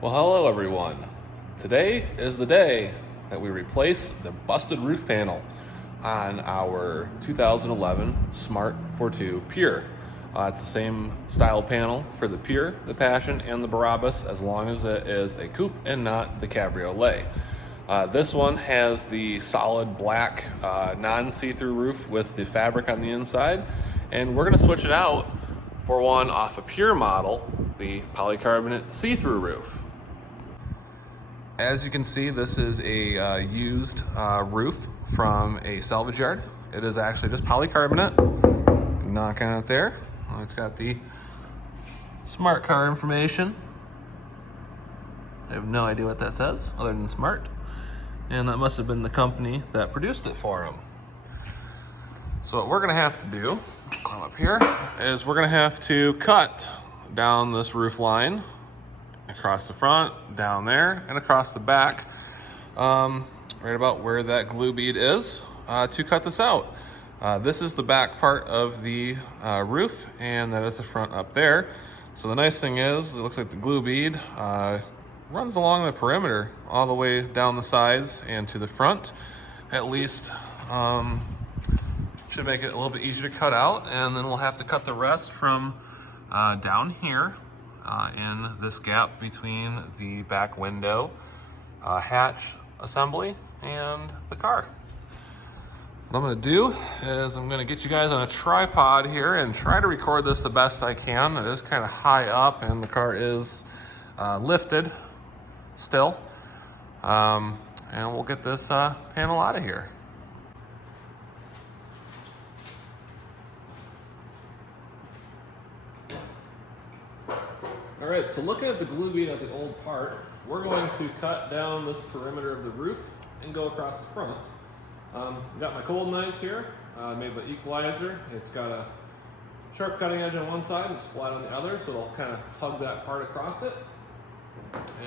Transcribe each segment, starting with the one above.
Well, hello everyone. Today is the day that we replace the busted roof panel on our 2011 Smart 42 Pure. It's the same style panel for the Pure, the Passion, and the Barabbas, as long as it is a coupe and not the Cabriolet. This one has the solid black non-see-through roof with the fabric on the inside, and we're going to switch it out for one off a Pure model, the polycarbonate see-through roof. As you can see, this is a used roof from a salvage yard. It is actually just polycarbonate. Knock on it there. It's got the smart car information. I have no idea what that says other than smart. And that must have been the company that produced it for them. So what we're gonna have to do, climb up here, is we're gonna have to cut down this roof line across the front, down there, and across the back, right about where that glue bead is, to cut this out. This is the back part of the roof, and that is the front up there. So the nice thing is, it looks like the glue bead runs along the perimeter all the way down the sides and to the front, at least. Should make it a little bit easier to cut out, and then we'll have to cut the rest from down here in this gap between the back window hatch assembly and the car. What I'm gonna do is I'm gonna get you guys on a tripod here and try to record this the best I can. It is kind of high up and the car is lifted still. And we'll get this panel out of here. All right, so looking at the glue bead at the old part, we're going to cut down this perimeter of the roof and go across the front. I've got my cold knives here, made by Equalizer. It's got a sharp cutting edge on one side and flat on the other, so it'll kind of hug that part across it.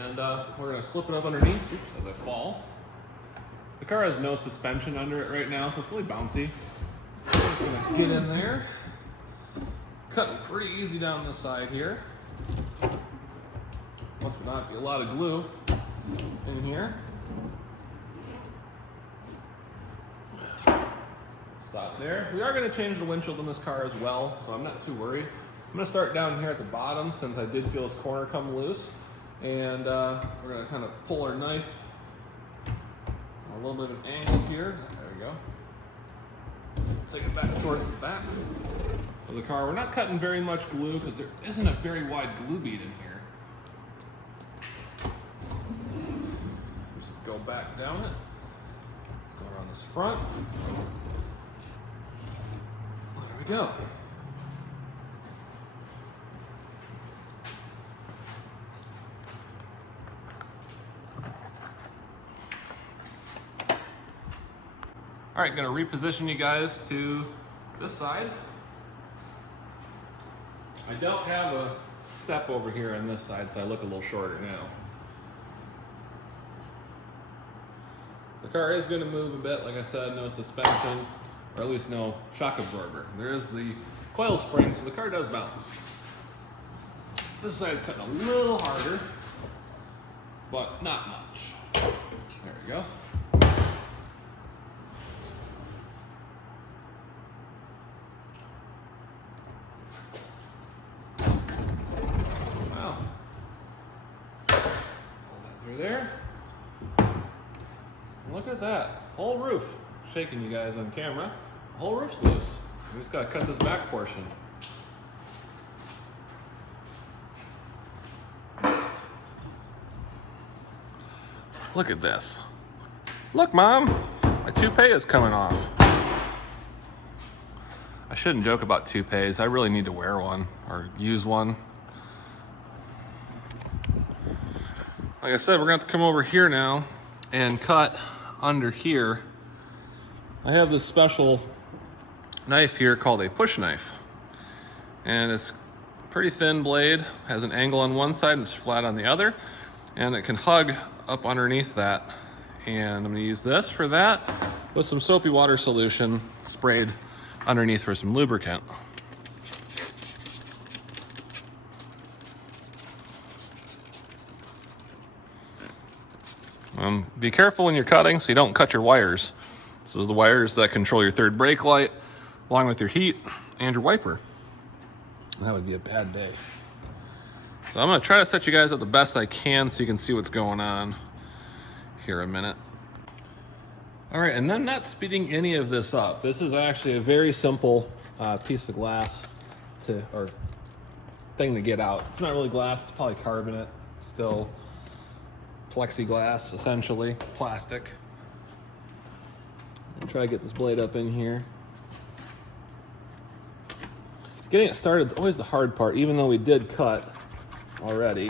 And we're gonna slip it up underneath as I fall. The car has no suspension under it right now, so it's really bouncy. So I'm just gonna get in there. Cutting pretty easy down this side here. Must not be a lot of glue in here. Stop there. We are going to change the windshield in this car as well, so I'm not too worried. I'm going to start down here at the bottom since I did feel this corner come loose. And we're going to kind of pull our knife a little bit of an angle here. There we go. Take it back towards the back of the car. We're not cutting very much glue because there isn't a very wide glue bead in here. Just go back down it. Let's go around this front. There we go. All right, gonna reposition you guys to this side. I don't have a step over here on this side, so I look a little shorter now. The car is gonna move a bit, like I said, no suspension, or at least no shock absorber. There is the coil spring, so the car does bounce. This side's cutting a little harder, but not much. There we go. There. Look at that. Whole roof. Shaking you guys on camera. The whole roof's loose. We just gotta cut this back portion. Look at this. Look, Mom. My toupee is coming off. I shouldn't joke about toupees. I really need to wear one or use one. Like I said, we're gonna have to come over here now and cut under here. I have this special knife here called a push knife. And it's a pretty thin blade, has an angle on one side and it's flat on the other. And it can hug up underneath that. And I'm gonna use this for that with some soapy water solution sprayed underneath for some lubricant. Be careful when you're cutting so you don't cut your wires. This is the wires that control your third brake light, along with your heat and your wiper. That would be a bad day. So I'm gonna try to set you guys up the best I can so you can see what's going on here in a minute. All right, and I'm not speeding any of this up. This is actually a very simple piece of glass or thing to get out. It's not really glass, it's polycarbonate, still plexiglass, essentially, plastic. I'll try to get this blade up in here. Getting it started is always the hard part, even though we did cut already.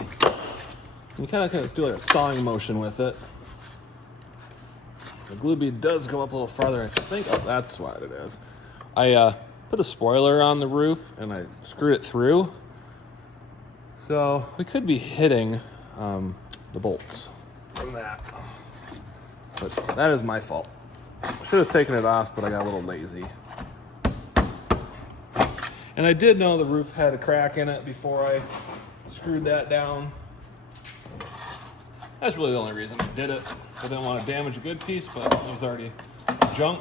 You kind of do like a sawing motion with it. The glue bead does go up a little farther, I think. Oh, that's what it is. I put a spoiler on the roof and I screwed it through. So we could be hitting the bolts from that. But that is my fault. I should have taken it off, but I got a little lazy. And I did know the roof had a crack in it before I screwed that down. That's really the only reason I did it. I didn't want to damage a good piece, but it was already junk.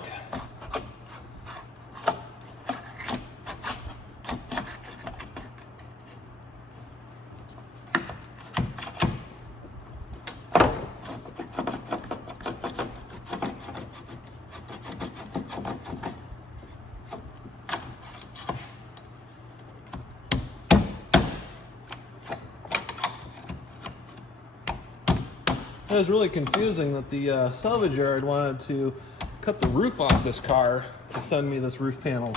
It was really confusing that the salvage yard wanted to cut the roof off this car to send me this roof panel.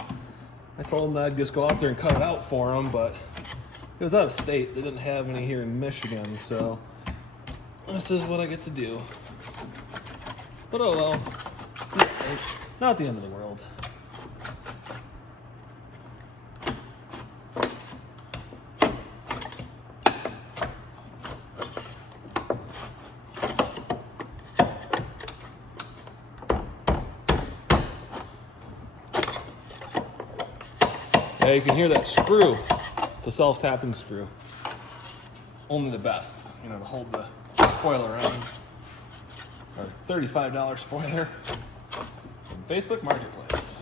I told them that I'd just go out there and cut it out for them, but it was out of state. They didn't have any here in Michigan, so this is what I get to do. But oh well, not the end of the world. Yeah, you can hear that screw. It's a self-tapping screw. Only the best, you know, to hold the spoiler on. Our $35 spoiler from Facebook Marketplace.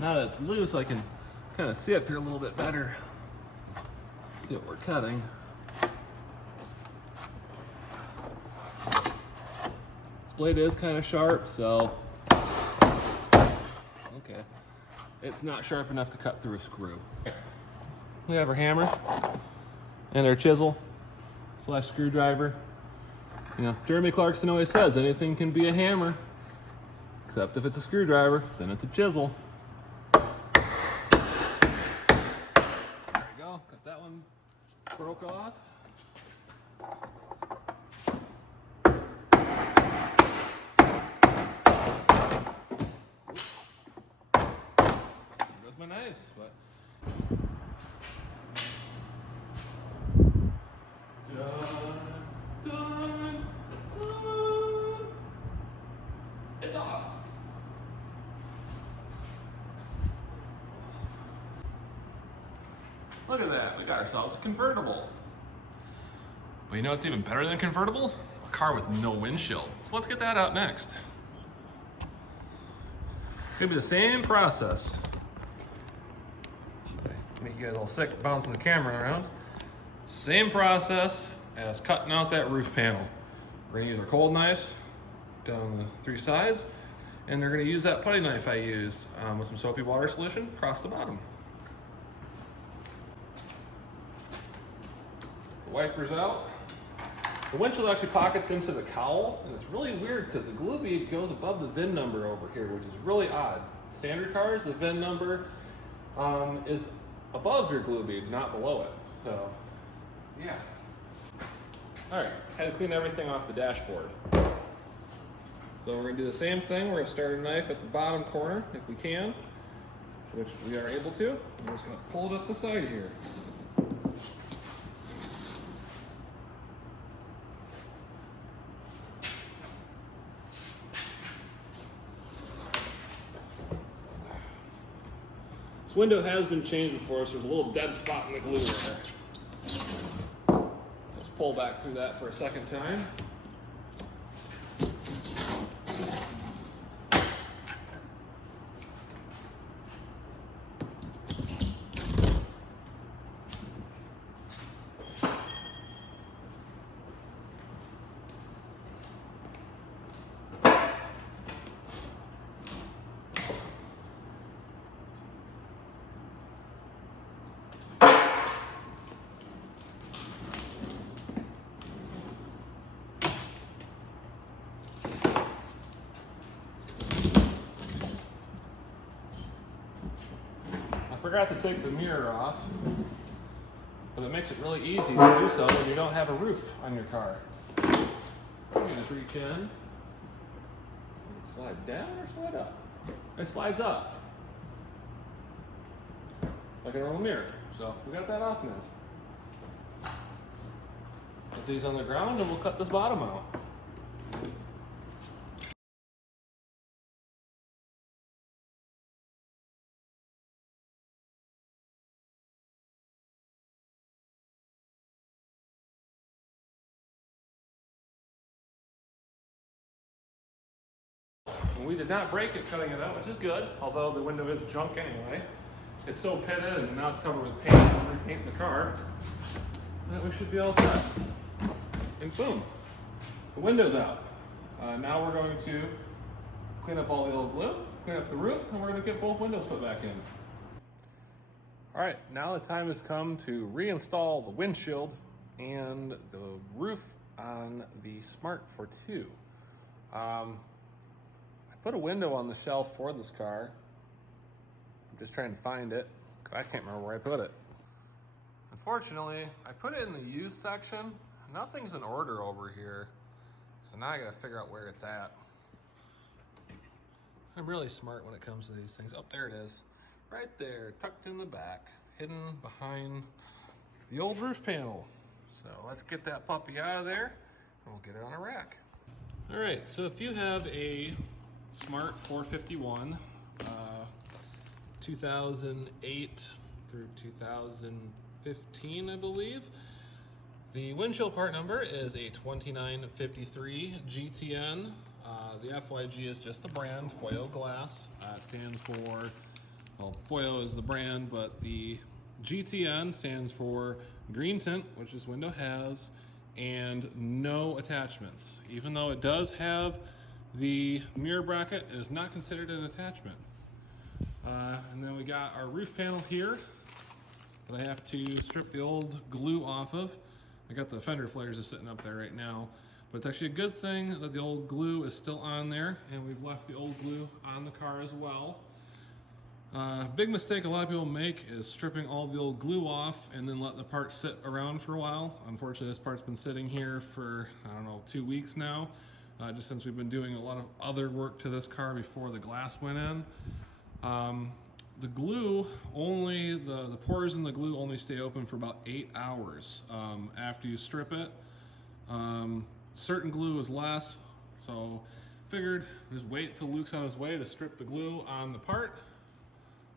Now that it's loose, I can kind of see up here a little bit better. See what we're cutting. This blade is kind of sharp, so okay. It's not sharp enough to cut through a screw. We have our hammer and our chisel / screwdriver. You know, Jeremy Clarkson always says anything can be a hammer, except if it's a screwdriver, then it's a chisel. Got that one broke off. There goes my knives, but done. It's off. Look at that, we got ourselves a convertible. But you know what's even better than a convertible? A car with no windshield. So let's get that out next. Could be the same process. Okay, make you guys all sick bouncing the camera around. Same process as cutting out that roof panel. We're gonna use our cold knives down the 3 sides, and they're gonna use that putty knife I used with some soapy water solution across the bottom. The wiper's out. The windshield actually pockets into the cowl, and it's really weird because the glue bead goes above the VIN number over here, which is really odd. Standard cars, the VIN number is above your glue bead, not below it. So, yeah. All right, had to clean everything off the dashboard. So we're gonna do the same thing. We're gonna start a knife at the bottom corner if we can, which we are able to. We're just gonna pull it up the side here. This window has been changed before, so there's a little dead spot in the glue there. So let's pull back through that for a second time. I forgot to take the mirror off, but it makes it really easy to do so when you don't have a roof on your car. I'm going to reach in. Does it slide down or slide up? It slides up. Like a normal mirror. So we got that off now. Put these on the ground and we'll cut this bottom out. We did not break it cutting it out, which is good, although the window is junk anyway. It's so pitted and now it's covered with paint to repaint the car that we should be all set. And boom, the window's out. Now we're going to clean up all the old glue, clean up the roof, and we're going to get both windows put back in. All right, now the time has come to reinstall the windshield and the roof on the Smart 4.2. I put a window on the shelf for this car. I'm just trying to find it because I can't remember where I put it. Unfortunately, I put it in the used section. Nothing's in order over here, so now I gotta figure out where it's at. I'm really smart when it comes to these things. Oh, there it is. Right there, tucked in the back, hidden behind the old roof panel. So let's get that puppy out of there and we'll get it on a rack. All right, so if you have a Smart 451, 2008 through 2015, I believe. The windshield part number is a 2953 GTN. The FYG is just the brand, foil glass. It stands for, well, foil is the brand, but the GTN stands for green tint, which this window has, and no attachments. Even though it does have the mirror bracket, it is not considered an attachment. And then we got our roof panel here that I have to strip the old glue off of. I got the fender flares just sitting up there right now, but it's actually a good thing that the old glue is still on there, and we've left the old glue on the car as well. Big mistake a lot of people make is stripping all the old glue off and then let the part sit around for a while. Unfortunately, this part's been sitting here for, I don't know, 2 weeks now. Just since we've been doing a lot of other work to this car before the glass went in. The glue only, the pores in the glue only stay open for about 8 hours after you strip it. Certain glue is less, so figured just wait till Luke's on his way to strip the glue on the part,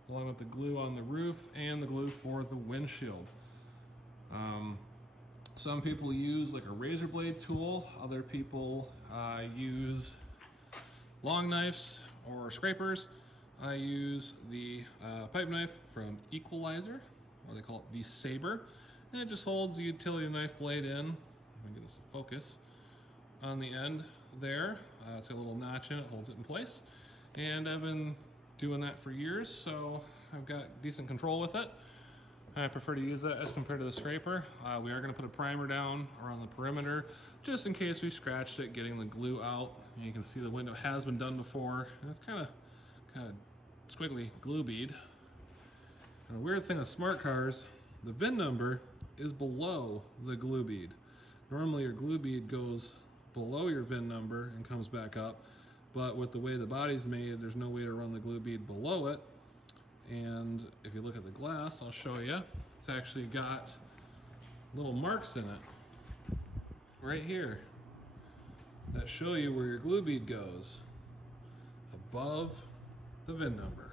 along with the glue on the roof and the glue for the windshield. Some people use like a razor blade tool. Other people use long knives or scrapers. I use the pipe knife from Equalizer, or they call it the Saber. And it just holds the utility knife blade in. Let me get this in focus. On the end there, it's got a little notch in it, holds it in place. And I've been doing that for years, so I've got decent control with it. I prefer to use that as compared to the scraper. We are going to put a primer down around the perimeter just in case we scratched it, getting the glue out. And you can see the window has been done before. And it's kind of squiggly glue bead. And a weird thing with smart cars, the VIN number is below the glue bead. Normally your glue bead goes below your VIN number and comes back up, but with the way the body's made, there's no way to run the glue bead below it. And if you look at the glass, I'll show you, it's actually got little marks in it right here that show you where your glue bead goes above the VIN number.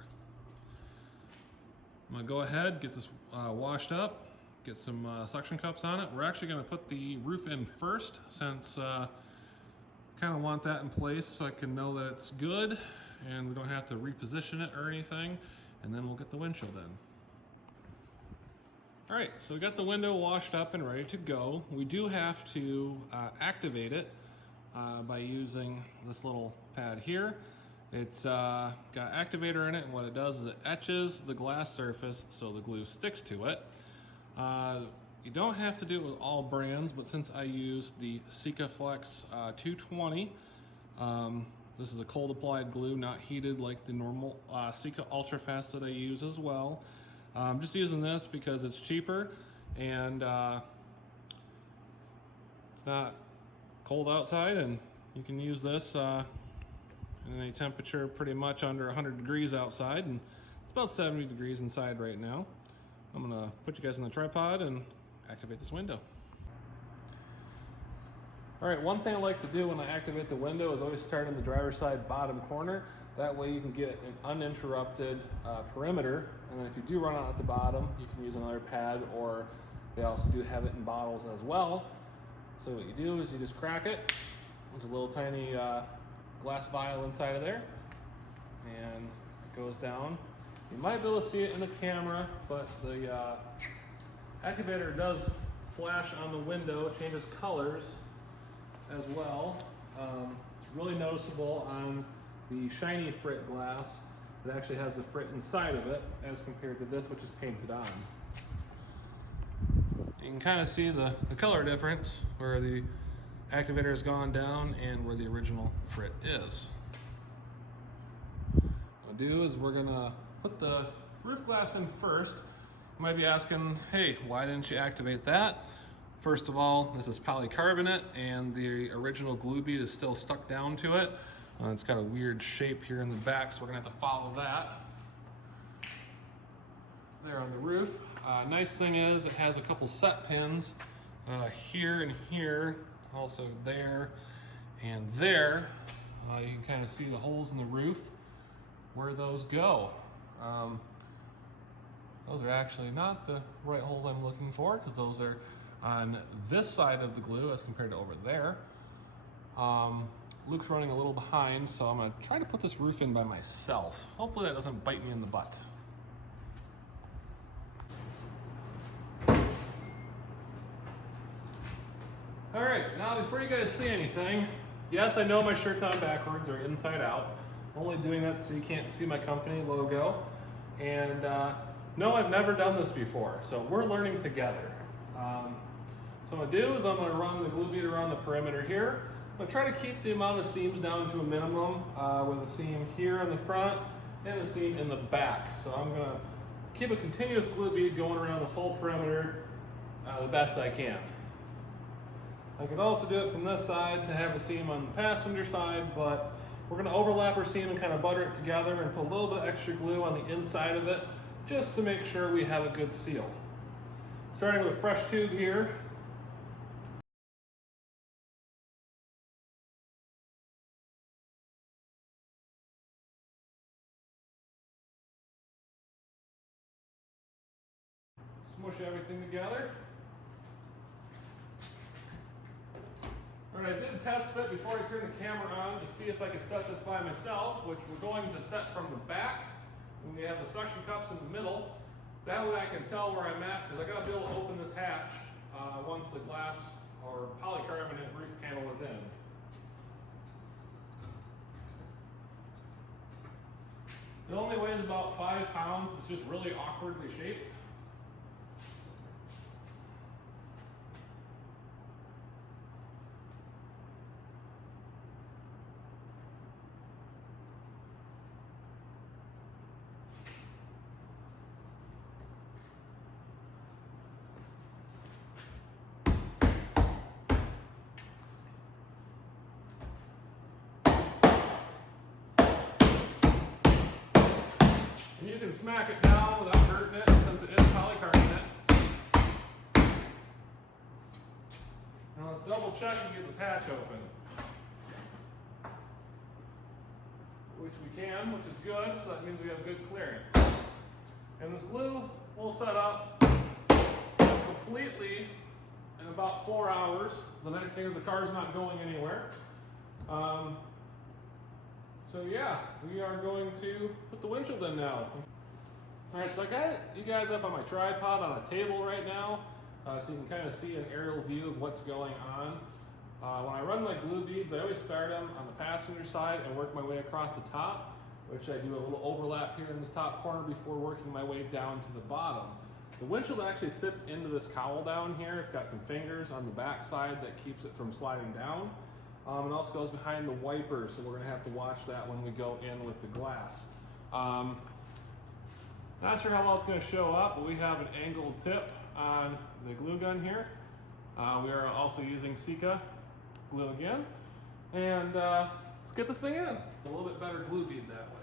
I'm gonna go ahead, get this washed up, get some suction cups on it. We're actually gonna put the roof in first, since kind of want that in place so I can know that it's good and we don't have to reposition it or anything, and then we'll get the windshield in. All right, so we got the window washed up and ready to go. We do have to activate it by using this little pad here. It's got activator in it, and what it does is it etches the glass surface so the glue sticks to it. You don't have to do it with all brands, but since I use the Sikaflex 220, this is a cold applied glue, not heated like the normal Sika Ultra Fast that I use as well. I'm just using this because it's cheaper and it's not cold outside, and you can use this in a temperature pretty much under 100 degrees outside, and it's about 70 degrees inside right now. I'm gonna put you guys in the tripod and activate this window. All right, one thing I like to do when I activate the window is always start in the driver's side bottom corner. That way you can get an uninterrupted perimeter, and then if you do run out at the bottom, you can use another pad, or they also do have it in bottles as well. So what you do is you just crack it. There's a little tiny glass vial inside of there, and it goes down. You might be able to see it in the camera, but the activator does flash on the window, changes colors as well. It's really noticeable on the shiny frit glass. It actually has the frit inside of it as compared to this, which is painted on. You can kind of see the color difference where the activator has gone down and where the original frit is. What I'll do is we're gonna put the roof glass in first. You might be asking, hey, why didn't you activate that? First of all, this is polycarbonate and the original glue bead is still stuck down to it. It's got a weird shape here in the back, so we're gonna have to follow that. There on the roof. Nice thing is it has a couple set pins here and here, also there and there. You can kind of see the holes in the roof where those go. Those are actually not the right holes I'm looking for, because those are on this side of the glue as compared to over there. Luke's running a little behind, so I'm gonna try to put this roof in by myself. Hopefully that doesn't bite me in the butt. All right, now before you guys see anything, yes, I know my shirt's on backwards or inside out. I'm only doing that so you can't see my company logo. And no, I've never done this before, so we're learning together. So what I'm gonna do is I'm gonna run the glue bead around the perimeter here. I'm gonna try to keep the amount of seams down to a minimum with a seam here in the front and a seam in the back. So I'm gonna keep a continuous glue bead going around this whole perimeter the best I can. I could also do it from this side to have a seam on the passenger side, but we're gonna overlap our seam and kind of butter it together and put a little bit extra glue on the inside of it just to make sure we have a good seal. Starting with a fresh tube here. Smush everything together. All right, I did test it before I turned the camera on to see if I could set this by myself, which we're going to set from the back when we have the suction cups in the middle. That way I can tell where I'm at, because I gotta be able to open this hatch once the glass or polycarbonate roof panel is in. It only weighs about 5 pounds. It's just really awkwardly shaped. you can smack it down without hurting it since it is polycarbonate. Now let's double check and get this hatch open. Which we can, which is good, so that means we have good clearance. And this glue will set up completely in about 4 hours. The nice thing is the car's not going anywhere. So yeah, we are going to put the windshield in now. All right, so I got you guys up on my tripod on a table right now, so you can kind of see an aerial view of what's going on. When I run my glue beads, I always start them on the passenger side and work my way across the top, which I do a little overlap here in this top corner before working my way down to the bottom. The windshield actually sits into this cowl down here. It's got some fingers on the back side that keeps it from sliding down. It also goes behind the wiper, so we're gonna have to watch that when we go in with the glass. Not sure how well it's gonna show up, but we have an angled tip on the glue gun here. We are also using Sika glue again. And let's get this thing in. A little bit better glue bead that way.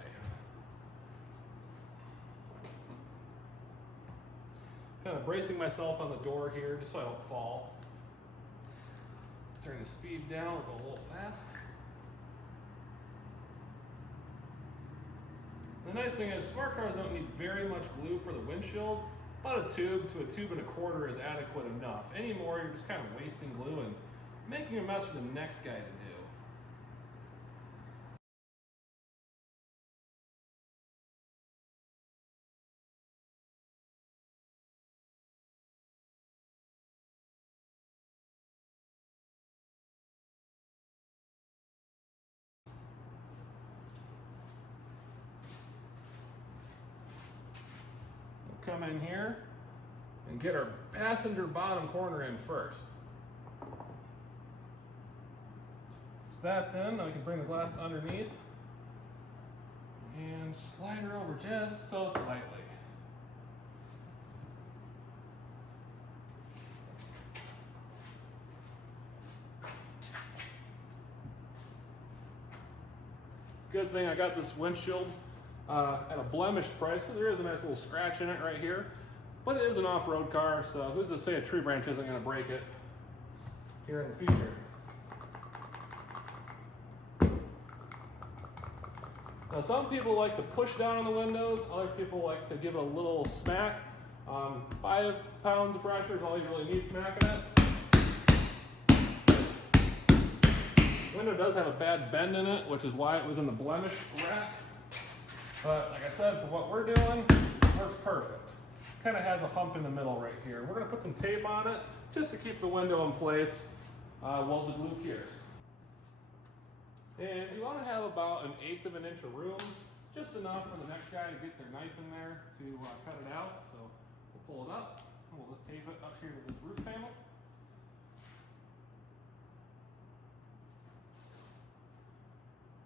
Kind of bracing myself on the door here just so I don't fall. Turn the speed down, we'll go a little fast. The nice thing is smart cars don't need very much glue for the windshield. About a tube to a tube and a quarter is adequate enough. Any more, you're just kind of wasting glue and making a mess for the next guy to do. Come in here and get our passenger bottom corner in first. So that's in. Now we can bring the glass underneath and slide her over just so slightly. Good thing I got this windshield at a blemished price, because there is a nice little scratch in it right here. But it is an off-road car, so who's to say a tree branch isn't going to break it here in the future. Now some people like to push down on the windows, other people like to give it a little smack. 5 pounds of pressure is all you really need smacking it. The window does have a bad bend in it, which is why it was in the blemish rack. But like I said, for what we're doing, it works perfect. Kind of has a hump in the middle right here. We're gonna put some tape on it just to keep the window in place while the glue cures. And you want to have about 1/8 of an inch of room, just enough for the next guy to get their knife in there to cut it out. So we'll pull it up and we'll just tape it up here to this roof panel.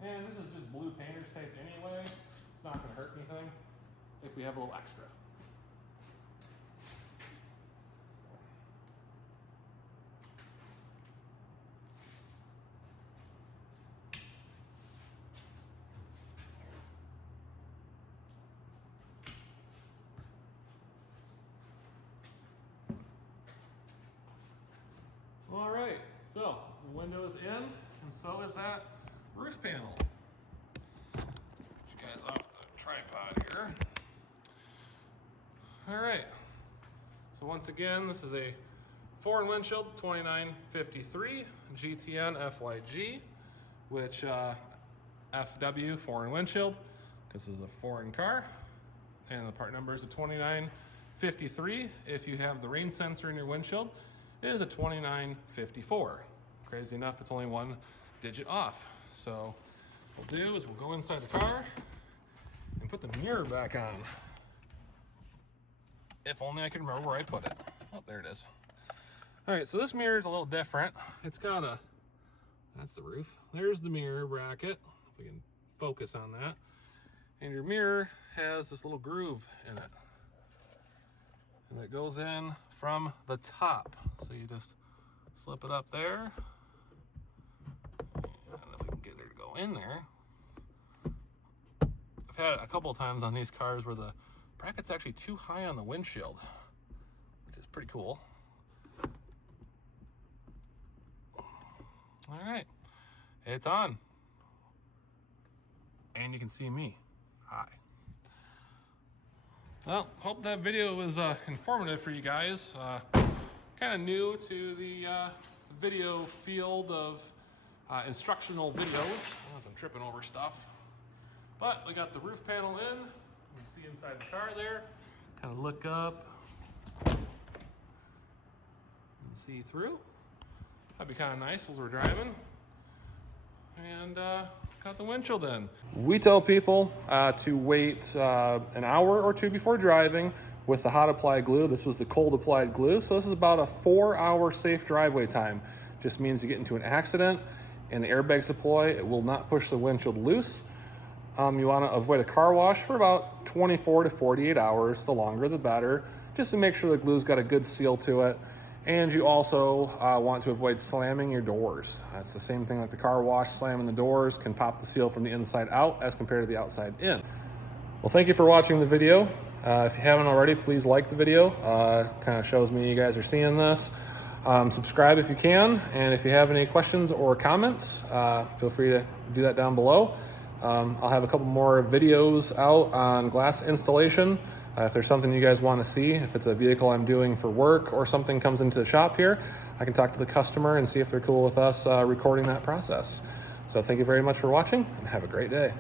And this is just blue painter's tape anyway. It's not going to hurt anything if we have a little extra. All right, so the window is in, and so is that roof panel. Get you guys off the tripod here. All right, so once again, this is a foreign windshield 2953 GTN FYG, which FW foreign windshield, because this is a foreign car, and the part number is a 2953. If you have the rain sensor in your windshield, it is a 2954. Crazy enough, it's only 1 digit off. So what we'll do is we'll go inside the car and put the mirror back on. If only I can remember where I put it. Oh, there it is. All right, so this mirror is a little different. It's got a, that's the roof. There's the mirror bracket, if we can focus on that. And your mirror has this little groove in it. And it goes in from the top. So you just slip it up there. And if we can get it to go in there. I've had it a couple of times on these cars where the bracket's actually too high on the windshield, which is pretty cool. All right, it's on. And you can see me. Hi. Well, hope that video was informative for you guys. Kind of new to the video field of instructional videos, as I'm tripping over stuff. But we got the roof panel in. You can see inside the car there. Kind of look up and see through. That'd be kind of nice as we're driving. And got the windshield in. We tell people to wait an hour or two before driving with the hot applied glue. This was the cold applied glue. So this is about a 4-hour safe driveway time. Just means you get into an accident and the airbags deploy, it will not push the windshield loose. You want to avoid a car wash for about 24 to 48 hours. The longer the better, just to make sure the glue's got a good seal to it. And you also want to avoid slamming your doors. That's the same thing like the car wash. Slamming the doors can pop the seal from the inside out as compared to the outside in. Well, thank you for watching the video. If you haven't already, please like the video. Kind of shows me you guys are seeing this. Subscribe if you can. And if you have any questions or comments, feel free to do that down below. I'll have a couple more videos out on glass installation. If there's something you guys want to see, if it's a vehicle I'm doing for work or something comes into the shop here, I can talk to the customer and see if they're cool with us recording that process. So thank you very much for watching and have a great day.